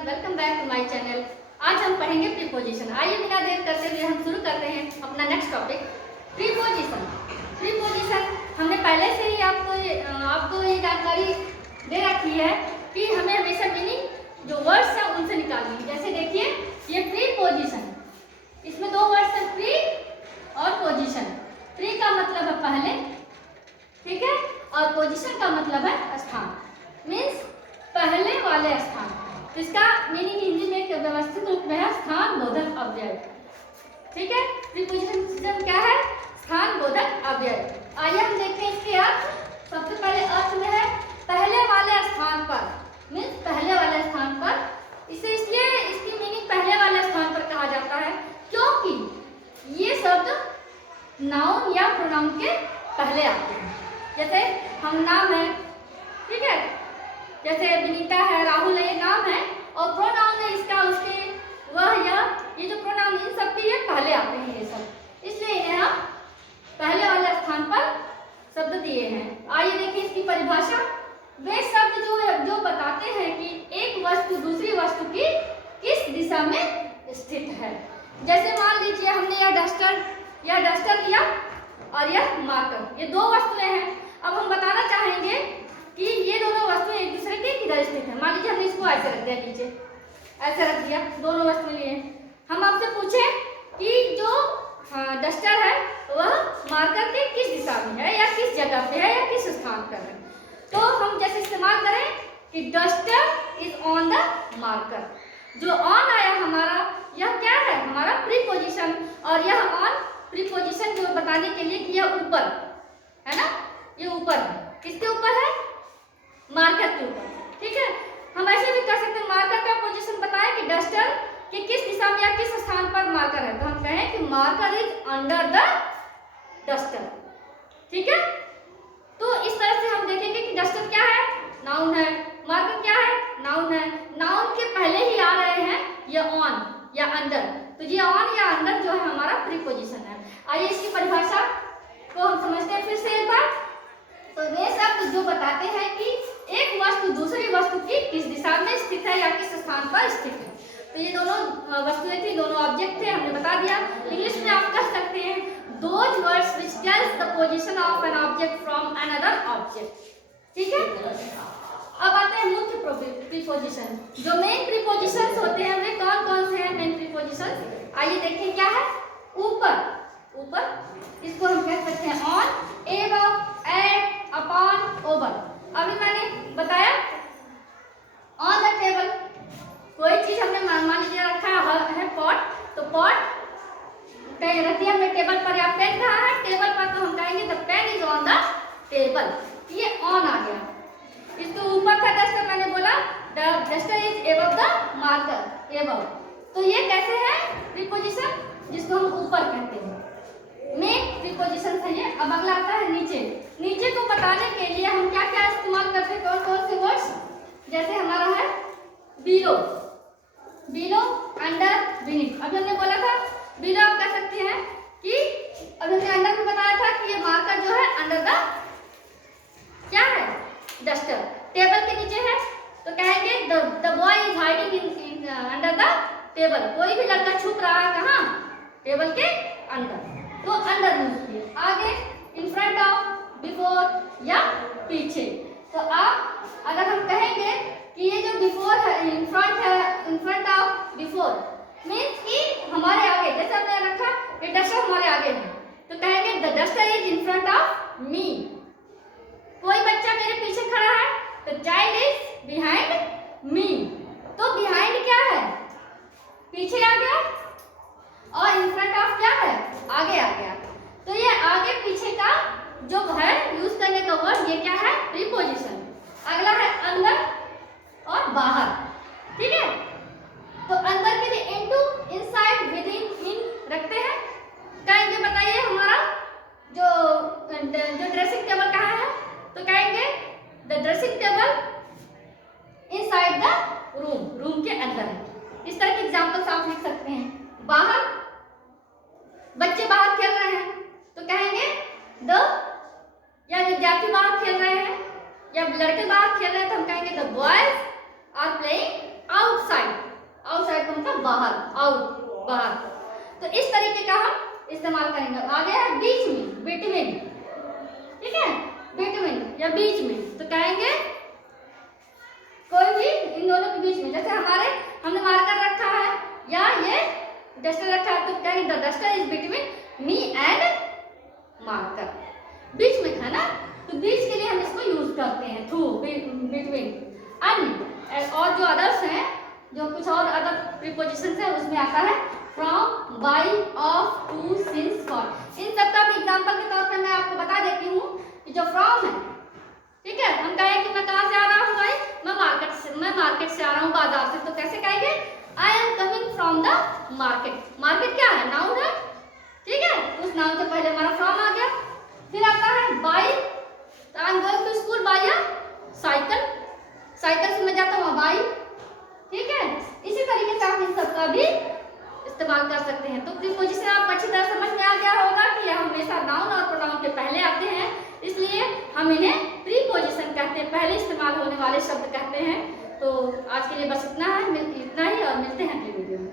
Everyone, welcome back to my channel. आज हम पढ़ेंगे प्रीपोजिशन। आइए बिना देर करते हुए हम शुरू करते हैं अपना नेक्स्ट टॉपिक प्रीपोजिशन। प्रीपोजिशन हमने पहले से ही आपको ये जानकारी दे रखी है कि हमें हमेशा मीनिंग जो वर्ड्स हैं उनसे निकालनी है। जैसे देखिए ये प्रीपोजिशन, इसमें दो वर्ड्स हैं, प्री और पोजिशन। प्री का मतलब है पहले, ठीक है, और पोजिशन का मतलब है स्थान, मीन्स पहले वाले स्थान। तो इसका मीनिंग हिंदी में एक व्यवस्थित रूप में है स्थान बोधक अव्यय, ठीक है। प्रीपोजिशन क्या है? स्थान बोधक अव्यय। आइए हम देखते हैं इसके अर्थ। सबसे पहले अर्थ में है पहले वाले स्थान पर, मीन्स पहले वाले स्थान पर। इसे इसलिए इसकी मीनिंग पहले वाले स्थान पर कहा जाता है क्योंकि ये शब्द नाउन या प्रोनाउन के पहले आते हैं। जैसे हम नाम है, ठीक है, जैसे विनीता है, राहुल है, ये नाम है, और प्रोनाउन है इसका, उसके, वह, यह, ये जो प्रोनाउन इन सब के ये पहले आते हैं ये सब, इसलिए इन्हें हम पहले वाले स्थान पर शब्द दिए हैं। आइए देखिए इसकी परिभाषा। वे शब्द जो बताते हैं कि एक वस्तु दूसरी वस्तु की किस दिशा में स्थित है। जैसे मान लीजिए हमने यह डस्टर लिया और यह मार्कर, ये दो वस्तुएं हैं। अब हम बताना चाहेंगे कि ये दोनों वस्तुएं एक दूसरे के किधर स्थित है। मान लीजिए हमने इसको ऐसे रख दिया, नीचे ऐसे रख दिया, दोनों वस्तुएं लिए। हम आपसे पूछें कि जो डस्टर है वह मार्कर के किस दिशा में है, या किस जगह पे है, या किस स्थान पर है, तो हम जैसे इस्तेमाल करें कि duster is on the marker. जो ऑन आया हमारा, यह क्या है? हमारा प्रीपोजिशन। और यह ऑन प्रीपोजिशन जो बताने के लिए कि यह ऊपर है ना, ये ऊपर है। किसके ऊपर है? मार्कर के ऊपर, ठीक है। हम ऐसे भी कर सकते हैं, मार्कर का पोजीशन बताएं कि डस्टर कि किस दिशा में या किस स्थान पर मार्कर है, तो हम कहें कि marker is under the duster, ठीक है। तो इस तरह से हम देखेंगे कि डस्टर क्या है? नाउन है। मार्कर क्या है? नाउन है। नाउन के पहले ही आ रहे हैं ये ऑन या अंडर, तो ये ऑन या अंडर जो है हमारा प्रीपोजिशन है। आइए इसकी परिभाषा को हम समझते हैं फिर से एक बार। तो वे शब्द जो बताते हैं कि एक वस्तु दूसरी वस्तु की किस दिशा में स्थित है या किस स्थान पर स्थित है। तो ये दोनों वस्तुएं थी, दोनों ऑब्जेक्ट थे, हमने बता दिया। इंग्लिश में आप कह सकते हैं those words which tells the position of an object from another object, ठीक है। अब आते हैं मुख्य प्रीपोजिशन। जो मेन प्रीपोजिशंस होते हैं वे कौन कौन से हैं मेन प्रीपोजिशंस? आइए देखिए क्या है। ऊपर, ऊपर इसको हम कह सकते हैं on, above, at, upon, over. अभी मैंने बताया ऑन द टेबल, कोई चीज हमने मान लीजिए रखा है पॉट, तो पॉट रख दिया हमने टेबल पर, या पेन कहाँ है? टेबल पर, तो हम कहेंगे the pen is on the table, ये ऑन आ गया। इसके ऊपर था डस्टर, मैंने बोला the duster is above the marker, above. तो ये कैसे है प्रीपोजिशन? जिसको हम ऊपर कहते हैं, मेन प्रीपोजिशन है ये। अब अगला आता है नीचे। नीचे को बताने के लिए हम क्या क्या इस्तेमाल करते हैं, कौन कौन से वर्ड्स? जैसे हमारा है बिलो, बिलो, अंडर, बीनीथ। अभी हमने बोला था बिलो, आप कह सकते हैं कि अभी हमने अंडर में बताया था कि ये मार्कर जो है अंडर द क्या है? डस्टर। टेबल के नीचे है तो कहेंगे the boy is hiding in under the table. कोई भी लड़का छुप रहा है कहाँ? टेबल के अंदर, तो अंडर यूज किए। आगे इन फ्रंट ऑफ, बिफोर या पीछे। तो आप अगर हम कहेंगे कि ये जो बिफोर है, इन फ्रंट है, in front of, before, means कि हमारे आगे, जैसे हमने रखा ये डस्टर हमारे आगे है, तो कहेंगे the duster is in front of me. कोई बच्चा मेरे पीछे खड़ा है तो चाइल्ड इज बिहाइंड मी। तो बिहाइंड क्या है? पीछे आ गया, और इन फ्रंट ऑफ क्या है? आगे आ गया। तो ये आगे पीछे का जो है यूज करने का वर्ड, ये क्या है? प्रीपोजिशन। अगला है अंदर और बाहर, ठीक है। तो अंदर के लिए इनटू, इनसाइड, विदिन, इन रखते हैं। कहेंगे बताइए हमारा जो ड्रेसिंग टेबल कहाँ है, तो कहेंगे the dressing table inside the room, room के अंदर है। इस तरह के एग्जांपल्स आप लिख सकते हैं। बाहर, बच्चे बाहर खेल रहे हैं तो कहेंगे द, या विद्यार्थी बाहर खेल रहे हैं, या लड़के बाहर खेल रहे हैं तो हम कहेंगे the boys are playing outside. बाहर, आउट, बाहर। तो इस तरीके का हम इस्तेमाल करेंगे। आ गया बीच में, बिटवीन, ठीक है, बिटवीन या बीच में, तो कहेंगे कोई भी इन दोनों के बीच में, जैसे हमने मार्कर रखा है या ये डस्टर रखा है, तो कहेंगे the duster is between me and marker, बीच में है ना, तो बीच के लिए हम इसको यूज करते हैं, थ्रू, बिटवीन। अन्य और जो अदर्स हैं, जो कुछ और अदर प्रीपोजिशंस है, उसमें आता है from, by, of, to, since, for. इन सब का भी एग्जांपल के तौर पे मैं आपको बता देती हूँ कि जो फ्रॉम है, ठीक है, हम कहें कि मैं कहाँ से आ रहा हूँ भाई, मैं मार्केट से आ रहा हूँ, बाजार से, तो कैसे कहेंगे, I am coming from the market. Market क्या है, नाउन है, ठीक है, उस नाउन से पहले हमारा फ्रॉम आ गया। फिर आता है by, I am going to school by a cycle, cycle से मैं जाता हूँ बाय, ठीक है। इसी तरीके से आप इन सब का भी इस्तेमाल कर सकते हैं। तो प्रीपोजिशन आपको अच्छी तरह समझ में आ गया होगा कि यह हमेशा नाउन और प्रोनाउन के पहले आते हैं, इसलिए हम इन्हें प्रीपोजिशन कहते हैं, पहले इस्तेमाल होने वाले शब्द कहते हैं। तो आज के लिए बस इतना ही, और मिलते हैं अगले वीडियो में।